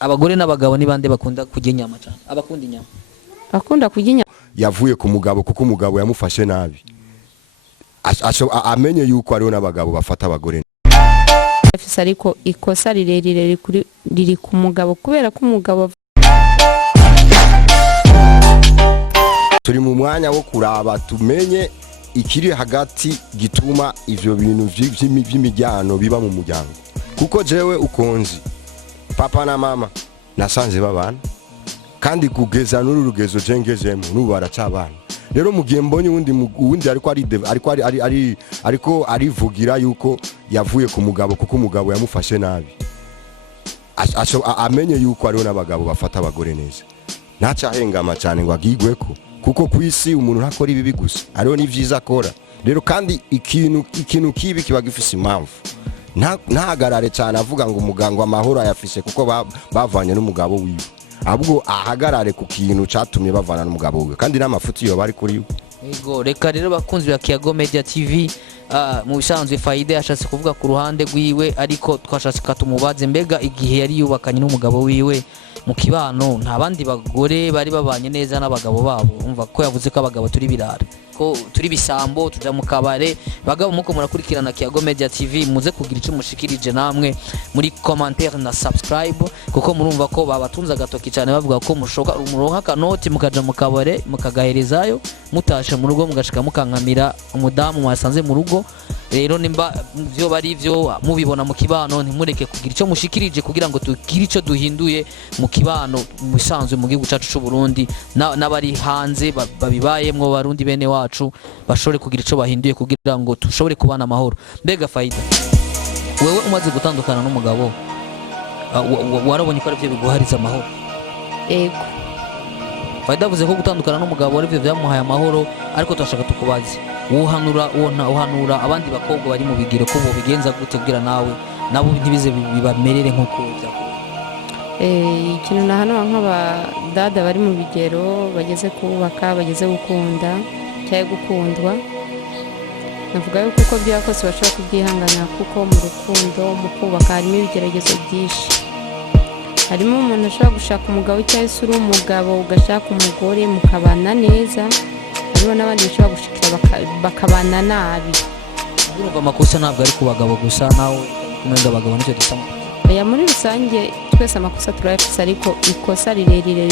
abagore n'abagabo ni bande bakunda kurya inyama cyane? Abakunda inyama. Akunda kurya inyama. Yavuye ku mugabo kuko umugabo yamufashe nabi. Amenye yuko ariho n'abagabo bafata abagore. Afise ariko ikosa rirerire riri ku mugabo kubera ko umugabo turi mu mwanya wo kuraba tumenye ikiri hagati gituma ivyo bintu vy'imijyano biba mu muryango. Kuko jewe ukonzi papa na mama nasanze babana kandi kugeza n'uru rugezo jengezemo n'ubu baracabana. Rero mugiye mbonye uwundi ariko arivugira yuko yavuye ku mugabo kuko umugabo yamufashe nabi. Amenye yuko ariho n'abagabo bafata abagore neza. Ntaca hengama cyane ngo agigweko kuko kwisi umuntu ntakora ibibi gusa ariho n'ivyiza akora. Rero kandi ikintu kibi kiba gifise impamvu. Ntahagarare cyane avuga ngo umuganga amahoro ayafise kuko bavanye n'umugabo wiwe. Ahubwo ahagarare ku kintu catumye bavana n'umugabo wiwe kandi n'amafuti yo bari kuri we. Yego reka rero bakunzi ba Kiyago Media TV mu bisanzwe Faide yashatse kuvuga ku ruhande rwiwe ariko twashatse katumubaze mbega igihe yari yubakanye n'umugabo wiwe mu kibano nta bandi bagore bari babanye neza n'abagabo babo. Umva ko yavuze ko abagabo turi birara ko turi bisambo tuja mu kabare. Bagabo muko murakurikirana Kiyago Media TV muze kugira ico mushikirije namwe muri commentaire na subscribe kuko murumva ko babatunza gatoki cyane bavuga ko mushoka umuronka kanoti mukaja mu kabare mukagaherezayo mutashe mu rugo mugashika mukankamira umudamu mwasanze mu rugo. Rero nimba byo bari byo mubibona mu kibano ntimureke kugira ico mushikirije kugira ngo tugire ico duhinduye mu kibano musanzwe mu gihugu cacu c'u Burundi n'abari hanze babibayemwo barundi bene wacu bashobore kugira ico bahinduye kugira ngo tushobore kubana amahoro. Mbega Faida wewe umaze gutandukana n'umugabo warabonye ko ari byo biguhariza amahoro? Ego. Faida avuze ko gutandukana n'umugabo ari byo byamuhaye amahoro ariko turashaka tukubaze uhanura abandi bakobwa bari mu bigero ko bo bigenza gute kugira nawe nabo ntibize bibamerere nkuko byakora? Ikintu na hano nk'abadada bari mu bigero bageze kubaka bageze gukunda cyangwa gukundwa navuga yuko uko byakose bashobora kubyihanganira kuko mu rukundo mu kubaka harimo ibigeragezo byinshi. Harimo umuntu ashobora gushaka umugabo cyangwa se uri umugabo ugashaka umugore mukabana neza. Hariho n'abandi bashobora gushikira bakabana nabi. Urumva amakosa ntabwo ari ku bagabo gusa nawe kumenya abagabo nicyo dusama. Muri rusange twese amakosa turayafise ariko ikosa rirerire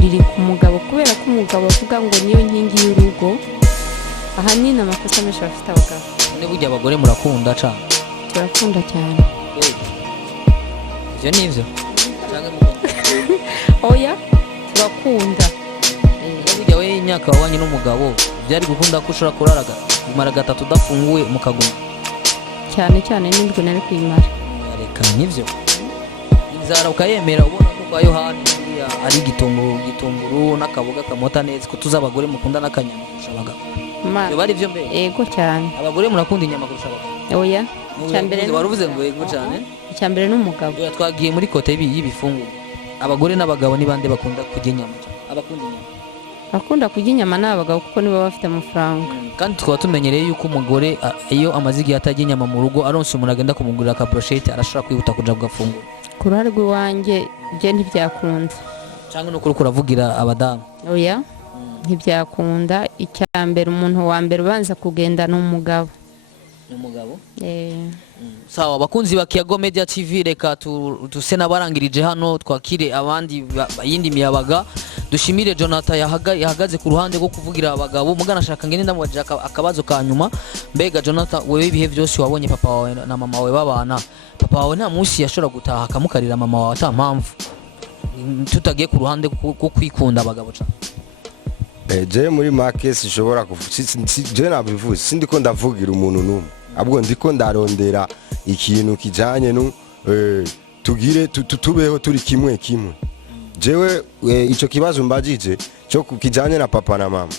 riri ku mugabo kubera ko umugabo avuga ngo niyo nkingi y'urugo. Ahanini amakosa menshi bafite abagabo. Ni burya abagore murakunda cyane? Turakunda cyane. Ivyo nivyo? Oya turakunda. Burya we imyaka wabanye n'umugabo byari gukunda ko ushobora kurara kumara gatatu udafunguye mukaguma cyane n'indwi nari kwimara. Reka nivyo inzara ukayemera ubona ko kwa Yohani ari gitunguru n'akaboga kamota neza ko tuzabagore mukunda n'akanyama kurusha abagabo. Yo bari byo mbere? Ego cyane. Abagore murakunda inyama kurusha abagabo? Oya. Cyambere baruvuze ngo yego cyane. Cyambere n'umugabo. Yo twagiye muri kote y'ibifunguro. Abagore n'abagabo ni bande bakunda kurya inyama? Abakunda inyama. Akunda kurya inyama n'abagabo kuko nibo bafite amafaranga. Kandi twaba tumenyereye yuko umugore iyo amaze igihe atajya inyama mu rugo aronse umuntu agenda kumugurira ka brochette arashobora kwihuta kuja kugafungura. Ku ruhare rw'iwanjye je ntibyakunda. Cyangwa nuko kuravugira abadamu? Oya. Ntibyakunda. Icyambere umuntu wa mbere ubanza kugenda n'umugabo. N'umugabo? Sawa bakunzi ba Kiyago Media TV reka tuse nabarangirije hano twakire abandi yindi miyabaga. Dushimire Jonathan yahagaze ku ruhande rwo kuvugira abagabo mugana shaka ngene ndamubaje akabazo ka nyuma. Mbega Jonathan wewe ibihe byose wabonye papa wawe na mama wawe babana, papa wawe nta munsi yashobora gutaha akamukarira mama wawe ata mpamvu tutagiye ku ruhande ko kwikunda abagabo cyane? Je muri make sishobora je nabivuze sindiko ndavugira umuntu numwe abwo ndiko ndarondera ikintu kijanye no tugire tubeho turi kimwe jewe ico kibazo mbajije cyo kijanye na papa na mama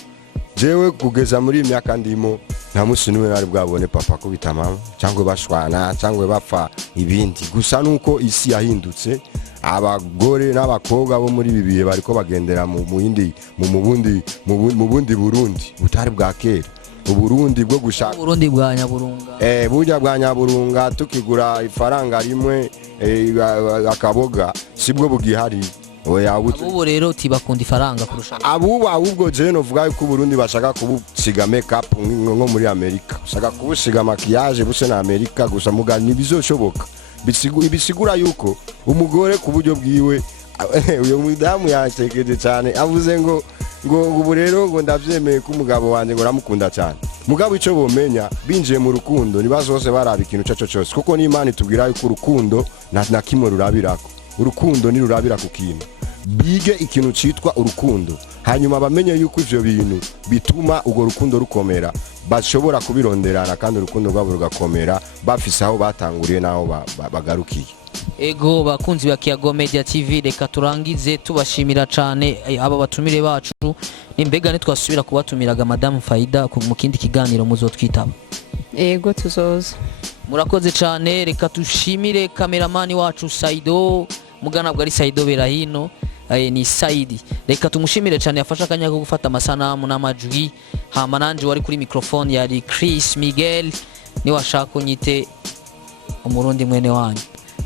jewe kugeza muri imyaka ndimo nta musi niwe nari bwabone papa kubita mama cyangwa bashwana cyangwa bapfa ibindi gusa nuko isi yahindutse abagore n'abakobwa bo muri bibihe bariko bagendera mu bundi Burundi butari bwa kera Uburundi bwo gushaka Burundi bwa Nyaburunga burya bwa Nyaburunga tukigura ifaranga rimwe akaboga sibwo bugihari oya ubu rero tibakunda ifaranga kurusha abubu ahubwo je novuga yuko Burundi bashaka kubusiga makeup nko muri Amerika bashaka kubusiga maquillage buse na Amerika gusa mugani ntibizoshoboka bisigura yuko umugore ku buryo bwiwe uyo mudamu yantekereje cyane avuze ngo ubu rero ngo ndavyemeye ko umugabo wanje ngo ramukunda cyane mugabo ico bomenya binjiye mu rukundo nibazose baraba ikintu cyaco cyose kuko n'Imana itubwira yuko urukundo na kimwe rurabirako urukundo ni rurabira ku kintu bige ikintu citwa urukundo hanyuma bamenye yuko ivyo bintu bituma ugo rukundo rukomera bashobora kubironderana kandi urukundo rwabo rugakomera bafise aho batanguriye naho bagarukiye. Ego bakunzi ba Kiyago Media TV reka turangize tubashimira cyane aba batumire bacu nimbega twasubira kubatumiraga Madame Faida mu kindi kiganiro muzotwitaba. Ego tuzoza. Murakoze cyane reka tushimire kameramani wacu Saido mugana bwa ari Saido Berahino ni Saidi reka tumushimire cyane yafasha akanya ko gufata amasanamu n'amajwi hama nanje wari kuri microphone yari Chris Miguel ni washaka unyite umurundi mwene wanyu.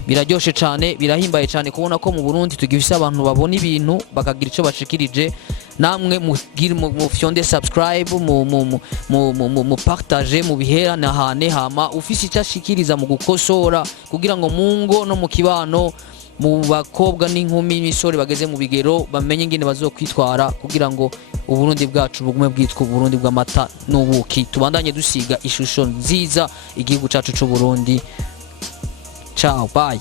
Biraryoshe cyane birahimbaye cyane kubona ko mu Burundi tugifise abantu babona ibintu bakagira ico bashikirije namwe mu fyonde subscribe mu partage mu bihera na hane hama ufise icashikiriza mu gukosora kugira ngo mungo no mu kibano mu bakobwa n'inkumi n'isore bageze mu bigero bamenye ingene bazokwitwara kugira ngo Uburundi bwacu bugume bwitwa Uburundi bw'amata n'ubuki tubandanye dusiga ishusho nziza igihugu cacu c'u Burundi. Ciao, bye.